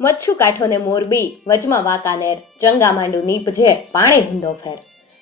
મચ્છુ કાંઠો ને મોરબી, વચમાં વાંકાનેર, ચંગા માંડુ નીપજે પાણી હુંદો ફેર.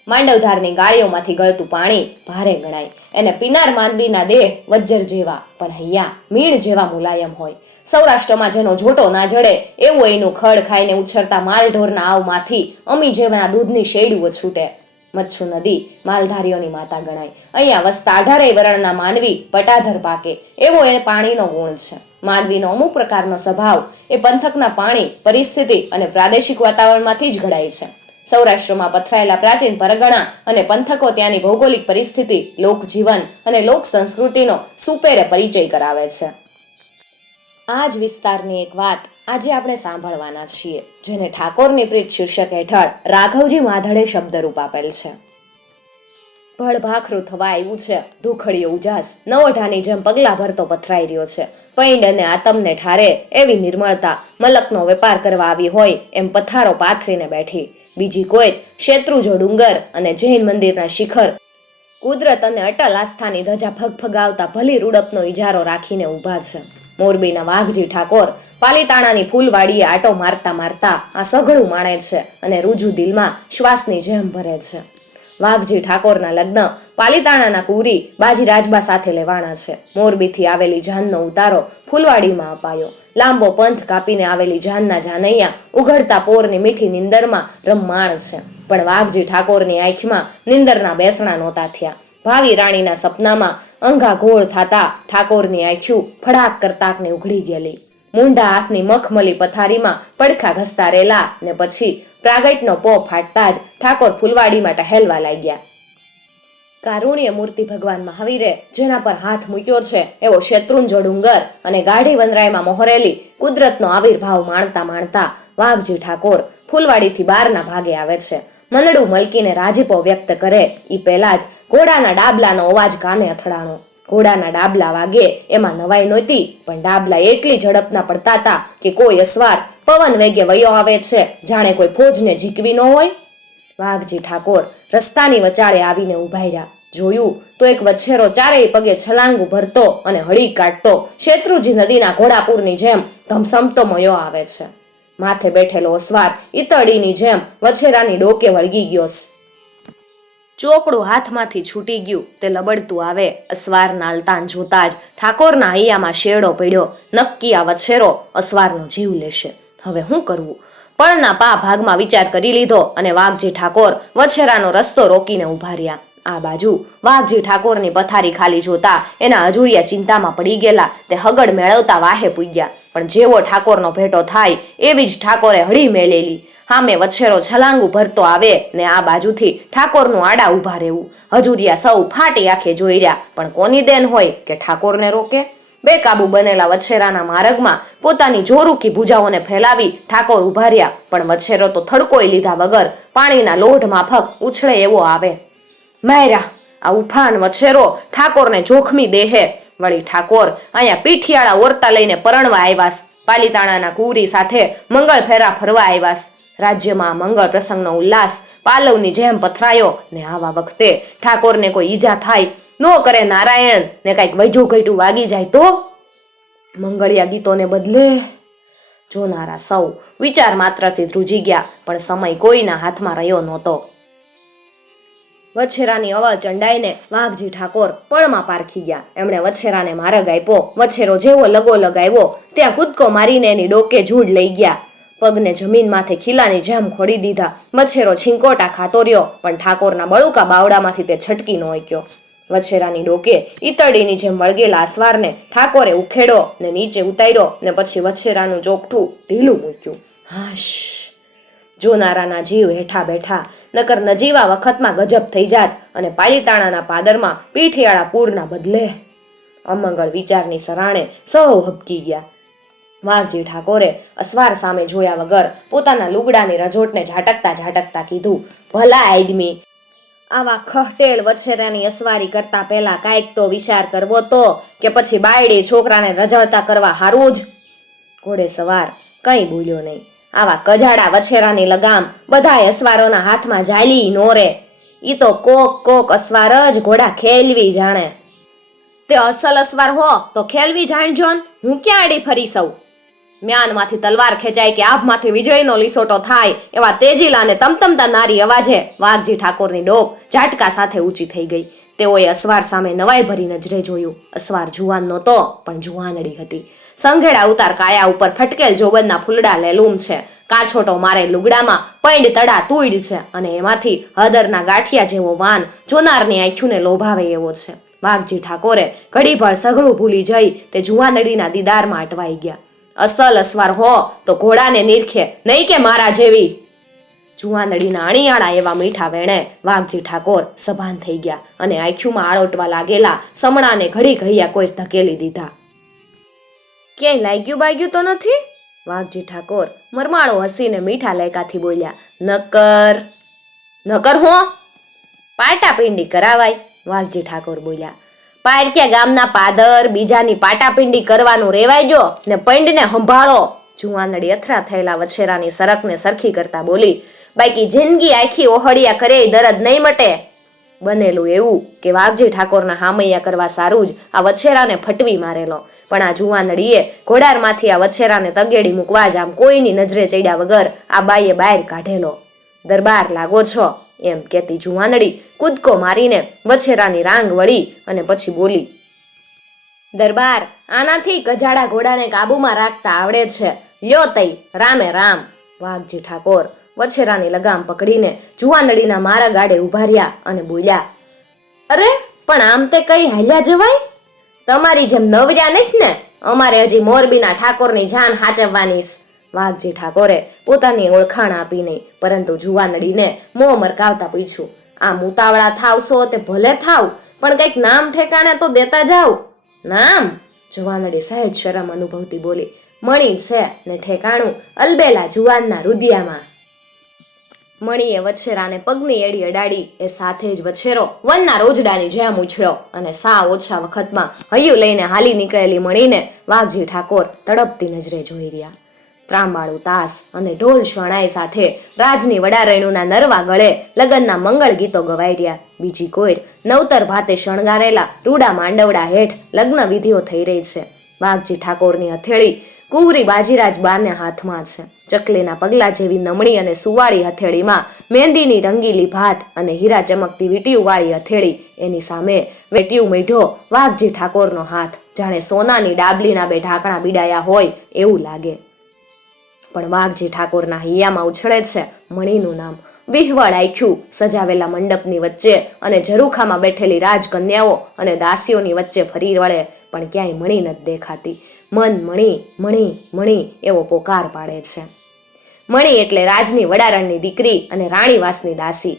માંડવધારની ગાળીઓમાંથી ગળતું પાણી ભારે ગણાય. એને પીનાર માનવીના દેહ વજ્જર જેવા, પણ હૈયા મીણ જેવા મુલાયમ હોય. સૌરાષ્ટ્રમાં જેનો જોટો ના જડે એવું એનું ખડ ખાઈને ઉછળતા માલઢોરના આવમાંથી અમી જેવા દૂધની શેડુઓ છૂટે. મચ્છુ નદી માલધારીઓની માતા ગણાય. અહીંયા વસતા 18 વર્ણના માનવી પટાધર પાકે એવો એ પાણીનો ગુણ છે. માનવીનો અમુક પ્રકારનો સ્વભાવ એ પંથકના પાણી, પરિસ્થિતિ અને પ્રાદેશિક વાતાવરણમાંથી જ ઘડાય છે. સૌરાષ્ટ્રમાં પથરાયેલા પ્રાચીન પરગણા અને પંથકો ત્યાંની ભૌગોલિક પરિસ્થિતિ, લોકજીવન અને લોક સંસ્કૃતિનો સુપેરે પરિચય કરાવે છે. આ જ વિસ્તારની એક વાત આજે આપણે સાંભળવાના છીએ, જેને ઠાકોરની પ્રીત શીર્ષક હેઠળ રાઘવજી માધડે શબ્દરૂપ આપેલ છે. ભળભાખરું થવા આવ્યું છે, ધૂખડીયો ઉજાસ નવઢાની જેમ પગલા ભરતો પથરાઈ રહ્યો છે. પૈંડ અને આતમને ઠારે એવી નિર્મળતા મલકનો વેપાર કરવા આવી હોય એમ પથારો પાથરીને બેઠી. બીજી કોઈ શેત્રુંજો ડુંગર અને જૈન મંદિરના શિખર કુદરત અને અટલ આસ્થાની ધજા ફગફગાવતા ભલી રૂડપનો ઇજારો રાખીને ઊભા છે. મોરબીના વાઘજી ઠાકોર પાલીતાણાની ફૂલવાડીએ આટો મારતા મારતા આ સઘળું માણે છે અને રૂજુ દિલમાં શ્વાસની જેમ ભરે છે. વાઘજી ઠાકોરના લગ્ન પાલીતાણાના કુરી બાજી રાજબા સાથે લેવાના છે. મોરબીથી આવેલી જાનનો ઉતારો ફૂલવાડીમાં અપાયો. લાંબો પંથ કાપીને આવેલી જાનના જાનૈયા ઉઘડતા પોરની મીઠી નિંદરમાં રમમાણ છે. પણ વાઘજી ઠાકોરની આંખમાં નિંદરના બેસણા નહોતા થયા. ભાવી રાણીના સપનામાં અંગા ઘોળ થતા ઠાકોરની આંખ્યું ફડાક કરતાકને ઉઘડી ગયેલી. મૂંઢા હાથની મખમલી પથારીમાં પડખા ઘસતા રેલા ને પછી પ્રાગટ્યનો પો ફાટતા જ ઠાકોર ફૂલવાડીમાં ટહેલવા લાગ્યા. કારુણ્ય મૂર્તિ ભગવાન મહાવીરે જેના પર હાથ મૂક્યો છે એવો શેત્રુંજો ડુંગર અને ગાઢી વનરાયમાં મોહરેલી કુદરતનો આવિર્ભાવ માણતા માણતા વાઘજી ઠાકોર ફૂલવાડીથી બહારના ભાગે આવે છે. મનડું મલકીને રાજીપો વ્યક્ત કરે એ પહેલા જ ઘોડાના ડાબલાનો અવાજ કાને અથડાણો. ઘોડાના ડાબલા વાગે એમાં નવાઈ નહોતી, પણ ડાબલા એટલી ઝડપના પડતા હતા કે કોઈ અસવાર પવન વેગે વયો આવે છે, જાણે કોઈ ફોજને ઝીકવી ન હોય. વાઘજી ઠાકોર રસ્તાની વચાળે આવીને ઉભા રહ્યા. જોયું તો એક વછેરો ચારેય પગે છલાંગુ ભરતો અને હળી કાઢતો શેત્રુંજી નદીના ઘોડાપુરની જેમ ધમસમતો મયો આવે છે. માથે બેઠેલો અસવાર ઈતળીની જેમ વછેરાની ડોકે વળગી ગયો. ચોકડું હાથમાંથી છૂટી ગયું તે લબડતું આવે. અસવારના અલતાન જોતા જ ઠાકોરના હૈયામાં શેડો પડ્યો. નક્કી આ વછેરો અસવારનો જીવ લેશે. હવે શું કરવું? પળના પા ભાગમાં વિચાર કરી લીધો અને વાઘજી ઠાકોર વછેરાનો રસ્તો રોકીને ઉભા રહ્યા. આ બાજુ વાઘજી ઠાકોરની પથારી ખાલી જોતા એના અજુરિયા ચિંતામાં પડી ગયેલા. તે હગડ મેળવતા વાહે પૂગ્યા. પણ જેવો ઠાકોરનો ભેટો થાય એવી જ ઠાકોરે હળી મેલેલી. સામે વછેરો છલાંગુ ભરતો આવે ને આ બાજુથી ઠાકોરનું આડા ઊભા રહેવું. હજુરિયા સૌ ફાટી આંખે જોઈ રહ્યા, પણ કોની દેન હોય કે ઠાકોરને રોકે? બેકાબુ બનેલા વછેરાના માર્ગમાં પોતાની જોરૂકી ભુજાઓને ફેલાવી ઠાકોર ઉભા રહ્યા. પણ વછેરો તો થડકોઈ લીધા વગર પાણીના લોઢ માફક ઉછળે એવો આવે. માર્યા આ ઉફાન વછેરો ઠાકોરને જોખમી દેહે. વળી ઠાકોર અહીંયા પીઠિયાળા ઓરતા લઈને પરણવા આવ્યાસ. પાલીતાણાના કુરી સાથે મંગળ ફેરા ફરવા આવ્યાસ. રાજ્યમાં મંગળ પ્રસંગનો ઉલ્લાસ પાલવની જેમ પથરાયો ને આવા વખતે ઠાકોરને કોઈ ઈજા થાય નો કરે નારાયણ ને કંઈક વૈજુ ઘટું વાગી જાય તો મંગળિયા ગીતોને બદલે. જોનારા સૌ વિચાર માત્રથી ધ્રુજી ગયા, પણ સમય કોઈના હાથમાં રહ્યો નહોતો. વછેરાની અવાજ ચંડાઈને વાઘજી ઠાકોર પળમાં પારખી ગયા. એમણે વછેરાને માર્ગ આપ્યો. વછેરો જેવો લગો લગાવ્યો ત્યાં કૂદકો મારીને એની ડોકે ઝૂડ લઈ ગયા. પગને જમીન માથે ખીલાની જેમ ખોડી દીધા. વછેરો છીંકોટા ખાતો રહ્યો, પણ ઠાકોરના બળુકા બાવડામાંથી તે છટકી ન ઓક્યો. વછેરાની ડોકે ઈતળીની જેમ વળગેલા અસવારને ઠાકોરે ઉખેડો ને નીચે ઉતાર્યો ને પછી વછેરાનું ચોકઠું ઢીલું મૂક્યું. હાશ! જોનારાના જીવ હેઠા બેઠા, નકર નજીવા વખતમાં ગજબ થઈ જાત અને પાલીતાણાના પાદરમાં પીઠિયાળા પૂરના બદલે. અમંગળ વિચારની સરાણે સૌ હબકી ગયા. વાઘજી ઠાકોરે અસવાર સામે જોયા વગર પોતાના લુગડાની રજોટને ઝાટકતા ઝાટકતા કીધું, ભલા આદમી, આવા ખહટેલ વછેરાની અસવારી કરતા પહેલા કાંઈક તો વિચાર કરવો તો, કે પછી બાયડી છોકરાને રજવતા કરવા હારું જ? ઘોડે સવાર કંઈ બોલ્યો નહીં. આવા કજાડા વછેરાની લગામ બધાય અસવારોના હાથમાં જાલી નોરે. ઈ તો કોક અસવાર જ ઘોડા ખેલવી જાણે. તે અસલ અસવાર હો તો ખેલવી જાણજો. હું ક્યાં આડી ફરી સૌ? મ્યાનમાંથી તલવાર ખેંચાય કે આભમાંથી વીજળીનો લીસોટો થાય એવા તેજીલા અને તમતમતા નારી અવાજે વાઘજી ઠાકોરની ડોક ઝાટકા સાથે ઊંચી થઈ ગઈ. તેઓએ અસવાર સામે નવાઈ ભરી નજરે જોયું. અસવાર જુવાન નહોતો, પણ જુવાનડી હતી. સંઘેડા ઉતાર કાયા ઉપર ફટકેલ જોબનના ફૂલડા લેલુમ છે. કાછોટો મારે લુગડામાં પૈંડ તડા તુઈડ છે અને એમાંથી હળદરના ગાંઠિયા જેવો વાન જોનારની આંખ્યુંને લોભાવે એવો છે. વાઘજી ઠાકોરે ઘડીભર સઘળું ભૂલી જઈ તે જુવાનડીના દીદારમાં અટવાઈ ગયા. અસલ અસવાર હો તો ઘોડાને નીરખે, નહીં કે મારા જેવી. જુવાનડીના અણિયાળા એવા મીઠા વેણે વાઘજી ઠાકોર સભાન થઈ ગયા અને આંખ્યુંમાં આળોટવા લાગેલા સમણાને ઘડી ઘડિયા કોઈ ધકેલી દીધા. ક્યાંય લાગ્યું બાગ્યું તો નથી? વાઘજી ઠાકોર મરમાળો હસીને મીઠા લેકાથી બોલ્યા. નકર નકર હો પાટાપિંડી કરાવાય. વાઘજી ઠાકોર બોલ્યા. પારક્યા ગામના પાદર બીજાની પાટાપિંડી કરવાનું રેવાય જો ને પૈંડને સંભાળો. જુવાનડી અથડા થયેલા વછેરાની સરકને સરખી કરતા બોલી. બાકી જિંદગી આખી ઓહળિયા કરે દરદ નહીં મટે. બનેલું એવું કે વાઘજી ઠાકોરના હામૈયા કરવા સારું જ આ વછેરાને ફટવી મારેલો, પણ આ જુવાનડીએ ઘોડારમાંથી આ વછેરાને તગેડી મૂકવા જ આમ કોઈની નજરે ચડ્યા વગર આ બાઈએ બહાર કાઢેલો. દરબાર લાગો છો એમ કહેતી જુવાનડી કૂદકો મારીને વછેરાની રાંગ વળી અને પછી બોલી. દરબાર, આનાથી ગજાડા ઘોડાને કાબુમાં રાખતા આવડે છે. લ્યો તઈ રામે રામ. વાઘજી ઠાકોર વછેરાની લગામ પકડીને જુવાનડીના મારા ગાડે ઉભા રહ્યા અને બોલ્યા. અરે પણ આમ તે કઈ હાલ્યા જવાય? તમારી જેમ નવર્યા નહીં ને? અમારે હજી મોરબીના ઠાકોરની જાન હાચવવાની. વાઘજી ઠાકોરે પોતાની ઓળખાણ આપી નહીં, પરંતુ જુવાનડીને મોં મરકાવતા પૂછ્યું. આમ ઉતાવળા થાવશો તે ભલે થાવ, પણ કંઈક નામ ઠેકાણે તો દેતા જાવ. નામ? જુવાનડી સહેજ શરમ અનુભવતી બોલી. મણી છે ને ઠેકાણું અલબેલા જુવાનના રુદિયામાં. મણીએ વછેરાને પગની એડી અડાડી એ સાથે જ વછેરો વનના રોજડાની જેમ ઉછળ્યો અને સા ઓછા વખતમાં હૈયું લઈને હાલી નીકળેલી મણીને વાઘજી ઠાકોર તડપતી નજરે જોઈ રહ્યા. ત્રાંબાળું તાસ અને ઢોલ શરણાઈ સાથે રાજની વડારણુના નરવા ગળે લગનના મંગળ ગીતો ગવાઈ રહ્યા. બીજી કોઈ નવતર ભાતે શણગારેલા રૂડા માંડવડા હેઠ લગ્ન વિધિઓ થઈ રહી છે. વાઘજી ઠાકોરની હથેળી કુંવરી બાજીરાજ બાને હાથમાં છે. ચકલીના પગલા જેવી નમણી અને સુવાળી હથેળીમાં મહેંદીની રંગીલી ભાત અને હીરા ચમકતી વીટીયુવાળી હથેળી. એની સામે વેટીયું મીઢો વાઘજી ઠાકોરનો હાથ જાણે સોનાની ડાબલીના બે ઢાંકણા બીડાયા હોય એવું લાગે. પણ વાઘજી ઠાકોરના હૈયામાં ઉછળે છે મણીનું નામ. વિહવળ આખ્યું સજાવેલા મંડપની વચ્ચે અને ઝરૂખામાં બેઠેલી રાજકન્યાઓ અને દાસીઓની વચ્ચે ફરી વળે, પણ ક્યાંય મણી નથી દેખાતી. મન મણી મણી મણી એવો પોકાર પાડે છે. મણી એટલે રાજની વડારણની દીકરી અને રાણીવાસની દાસી.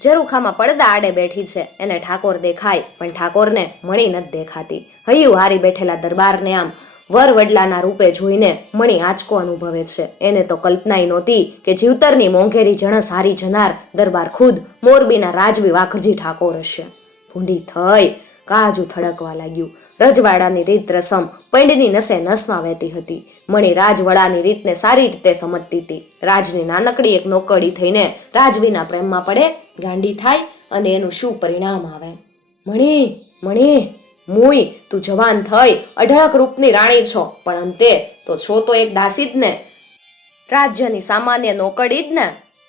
ઝરૂખામાં પડદા આડે બેઠી છે, એને ઠાકોર દેખાય, પણ ઠાકોરને મણી નથી દેખાતી. હૈયું હારી બેઠેલા દરબારને આમ વરવડલાના રૂપે જોઈને મણી આંચકો અનુભવે છે. એને તો કલ્પનાય નહોતી કે જીવતરની મોંઘેરી જણસ હારી જનાર દરબાર ખુદ મોરબીના રાજવી વાઘજી ઠાકોર હશે. ભૂંડી થઈ કાજુ થડકવા લાગ્યું. રજવાડાની રીત રસમ પૈંડની નસે નસમાં વહેતી હતી. મણી રાજવડાની રીતને સારી રીતે સમજતી હતી. રાજની નાનકડી એક નોકડી થઈને રાજવીના પ્રેમમાં પડે, ગાંડી થાય અને એનું શું પરિણામ આવે. મણી મણી મુઈ તું જવાન થઈ અઢળક રૂપની રાણી છો, પણ અંતે તો છો તો એક દાસી જ ને, રાજ્યની સામાન્ય નોકડી જ ને.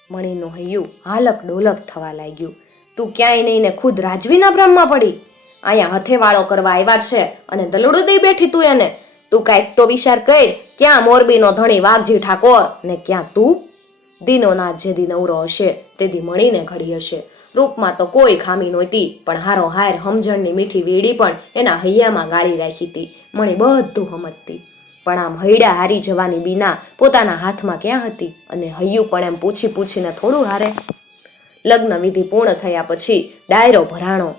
મણીનું હૈયું હાલક ડોલક થવા લાગ્યું. તું ક્યાંય નહીં ને ખુદ રાજવીના ભ્રમમાં પડી. અહીંયા હથેવાળો કરવા આવ્યા છે અને દલડું દઈ બેઠી તું એને. તું કાંઈક તો વિચાર કર, ક્યાં મોરબીનો ધણી વાઘજી ઠાકોર ને ક્યાં તું? દીનો નાથ જેદી નવરો હશે તેદી મણીને ઘડી હશે. રૂપમાં તો કોઈ ખામી નહોતી, પણ હારો હાર સમજણની મીઠી વીડી પણ એના હૈયામાં ગાળી રાખી હતી. મણી બધું સમજતી, પણ આમ હૈડા હારી જવાની બીના પોતાના હાથમાં ક્યાં હતી, અને હૈયું પણ એમ પૂછી પૂછીને થોડું હારે. લગ્ન વિધિ પૂર્ણ થયા પછી ડાયરો ભરાણો.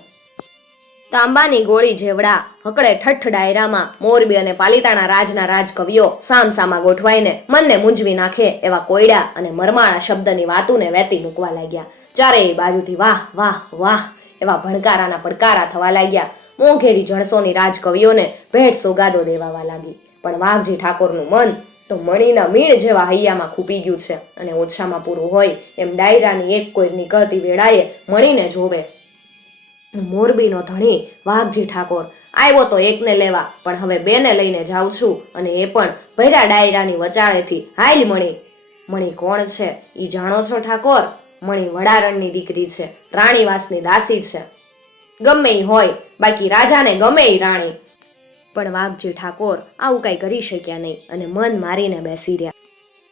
તાંબાની ગોળી જેવડા હકડે ઠઠ ડાયરામાં મોરબી અને પાલિતાણા રાજના રાજકવિઓ સામસામા ગોઠવાઈને મનને મૂંઝવી નાખે એવા કોયડા અને મરમાળા શબ્દની વાતુને વેતી મૂકવા લાગ્યા. ચારેય બાજુથી વાહ વાહ વાહ એવા ભણકારાના પડકારા થવા લાગ્યા. મોંઘેરી જણસોની રાજકવિઓને ભેટ સોગાદો દેવાવા લાગી. પણ વાઘજી ઠાકોરનું મન તો મણીના મીણ જેવા હૈયામાં ખૂપી ગયું છે, અને ઓછામાં પૂરું હોય એમ ડાયરાની એક કોઈ નીકળતી વેળાએ મણીને જોવે. મોરબીનો ધણી વાઘજી ઠાકોર આવ્યો તો એકને લેવા, પણ હવે બેને લઈને જાઉં છું, અને એ પણ ભર્યા ડાયરાની વચાળેથી. હાલ મણી. મણી કોણ છે ઈ જાણો છો ઠાકોર? મણી વડારણની દીકરી છે, રાણીવાસની દાસી છે. ગમે ઈ હોય, બાકી રાજાને ગમે ઈ રાણી. પણ વાઘજી ઠાકોર આવું કાંઈ કરી શક્યા નહીં અને મન મારીને બેસી રહ્યા.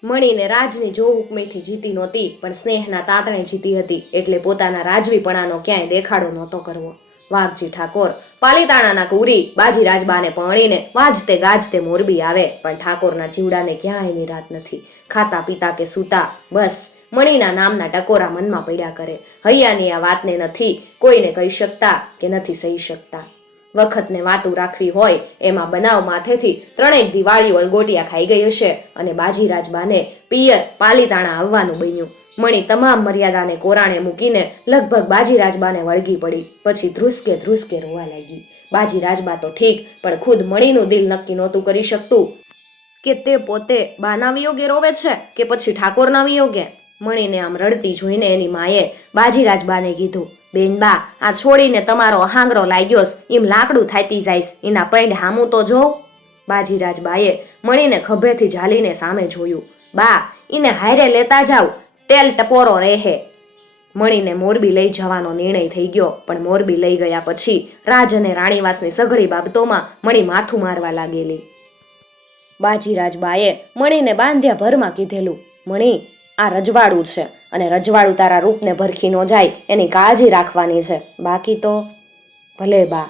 મણીને રાજની જો હુકમેથી જીતી નહોતી, પણ સ્નેહના તાતણે જીતી હતી, એટલે પોતાના રાજવીપણાનો ક્યાંય દેખાડો નહોતો કરવો. વાઘજી ઠાકોર પાલીતાણાના કુરી બાજી રાજબાને પરણીને વાજતે ગાજતે મોરબી આવે, પણ ઠાકોરના જીવડાને ક્યાંય નિરાત નથી. ખાતા પીતા કે સૂતા, બસ મણીના નામના ટકોરા મનમાં પડ્યા કરે. હૈયાની આ વાતને નથી કોઈને કહી શકતા કે નથી સહી શકતા. વખતને વાતું રાખવી હોય એમાં બનાવ માથેથી 3 દિવાળીઓ અલગોટિયા ખાઈ ગઈ હશે, અને બાજીરાજબાને પિયર પાલીતાણા આવવાનું બન્યું. મણી તમામ મર્યાદાને કોરાણે મૂકીને લગભગ બાજીરાજબાને વળગી પડી. પછી ધ્રુસકે રોવા લાગી. બાજીરાજબા તો ઠીક, પણ ખુદ મણીનું દિલ નક્કી નહોતું કરી શકતું કે તે પોતે બાના વિયોગે રોવે છે કે પછી ઠાકોરના વિયોગે. મણીને આમ રડતી જોઈને એની માએ બાજીરાજબાને કીધું, બેન બા, આ છોડીને તમારો હાંગરો લાગ્યોસ, એમ લાકડું થાતી જાઈશ, એના પૈંડ હામું તો જોઉં. બાજીરાજબાએ મણીને ખભેથી ઝાલીને સામે જોયું. બા, એને હારે લેતા જાવ, તેલ ટપોરો રહે. મણીને મોરબી લઈ જવાનો નિર્ણય થઈ ગયો, પણ મોરબી લઈ ગયા પછી રાજ અને રાણીવાસની સઘળી બાબતોમાં મણી માથું મારવા લાગેલી. બાજીરાજબાએ મણીને બાંધ્યા ભરમાં કીધેલું, મણી, આ રજવાડું છે, અને રજવાડું તારા રૂપને ભરખી ન જાય એની કાળજી રાખવાની છે, બાકી તો ભલે બા.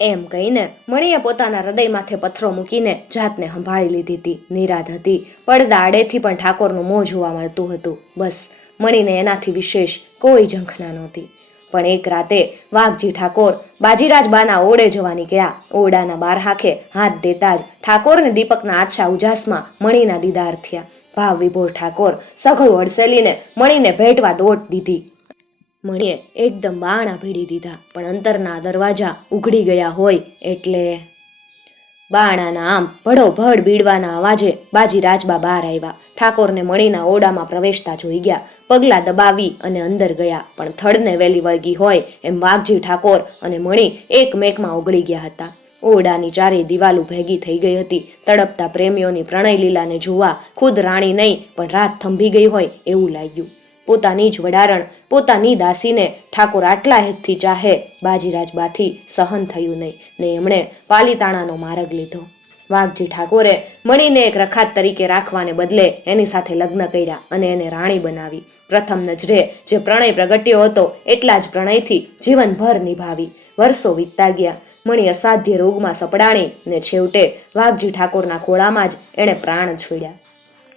એમ કહીને મણીએ પોતાના હૃદય માથે પથ્થરો મૂકીને જાતને સંભાળી લીધી હતી. નિરાધ હતી. પડદા આડેથી પણ ઠાકોરનું મોં જોવા મળતું હતું. બસ મણીને એનાથી વિશેષ કોઈ ઝંખના નહોતી. પણ એક રાતે વાઘજી ઠાકોર બાજીરાજબાના ઓરડે જવા નીકળ્યા. ઓરડાના બાર હાંખે હાથ દેતા જ ઠાકોરને દીપકના આછા ઉજાસમાં મણીના દીદાર થયા. ભાવ વિભોર ઠાકોર સઘળું અડસેલીને મણીને ભેટવા દોટ દીધી. મણીએ એકદમ બાણા ભીડી દીધા, પણ અંતરના દરવાજા ઉઘડી ગયા હોય એટલે બાણાના આમ ભડોભડ બીડવાના અવાજે બાજીરાજબા બહાર આવ્યા. ઠાકોરને મણીના ઓરડામાં પ્રવેશતા જોઈ ગયા. પગલાં દબાવી અને અંદર ગયા, પણ થડને વેલી વળગી હોય એમ વાઘજી ઠાકોર અને મણી એકમેકમાં ઓગળી ગયા હતા. ઓરડાની ચારેય દિવાલો ભેગી થઈ ગઈ હતી. તડપતા પ્રેમીઓની પ્રણય લીલાને જોવા ખુદ રાણી નહીં, પણ રાત થંભી ગઈ હોય એવું લાગ્યું. પોતાની જ વડારણ, પોતાની દાસીને ઠાકોર આટલા હેતથી ચાહે, બાજીરાજબાથી સહન થયું નહીં, ને એમણે પાલીતાણાનો માર્ગ લીધો. વાઘજી ઠાકોરે મણીને એક રખાત તરીકે રાખવાને બદલે એની સાથે લગ્ન કર્યા અને એને રાણી બનાવી. પ્રથમ નજરે જે પ્રણય પ્રગટ્યો હતો એટલા જ પ્રણયથી જીવનભર નિભાવી. વર્ષો વીતતા ગયા. મણી અસાધ્ય રોગમાં સપડાણી ને છેવટે વાઘજી ઠાકોરના ખોળામાં જ એણે પ્રાણ છોડ્યા.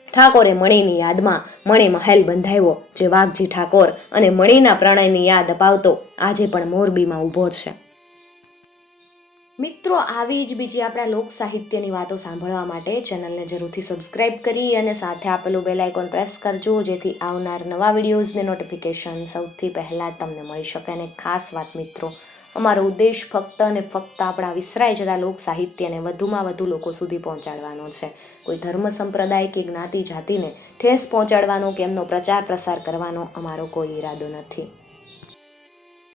ઠાકોરે મણીની યાદમાં મણી મહેલ બંધાવ્યો, જે વાઘજી ઠાકોર અને મણીના પ્રણયની યાદ અપાવતો આજે પણ મોરબીમાં ઊભો છે. મિત્રો, આવી જ બીજી આપણા લોક સાહિત્યની વાતો સાંભળવા માટે ચેનલને જરૂરથી સબસ્ક્રાઇબ કરી અને સાથે આપેલું બેલ આઇકોન પ્રેસ કરજો, જેથી આવનાર નવા વિડીયોઝની નોટિફિકેશન સૌથી પહેલાં તમને મળી શકે. અને ખાસ વાત મિત્રો, અમારો ઉદ્દેશ ફક્ત અને ફક્ત આપણા વિસરાઈ જતા લોક સાહિત્યને વધુમાં વધુ લોકો સુધી પહોંચાડવાનો છે. કોઈ ધર્મ સંપ્રદાય કે જ્ઞાતિ જાતિને ઠેસ પહોંચાડવાનો કે એમનો પ્રચાર પ્રસાર કરવાનો અમારો કોઈ ઈરાદો નથી.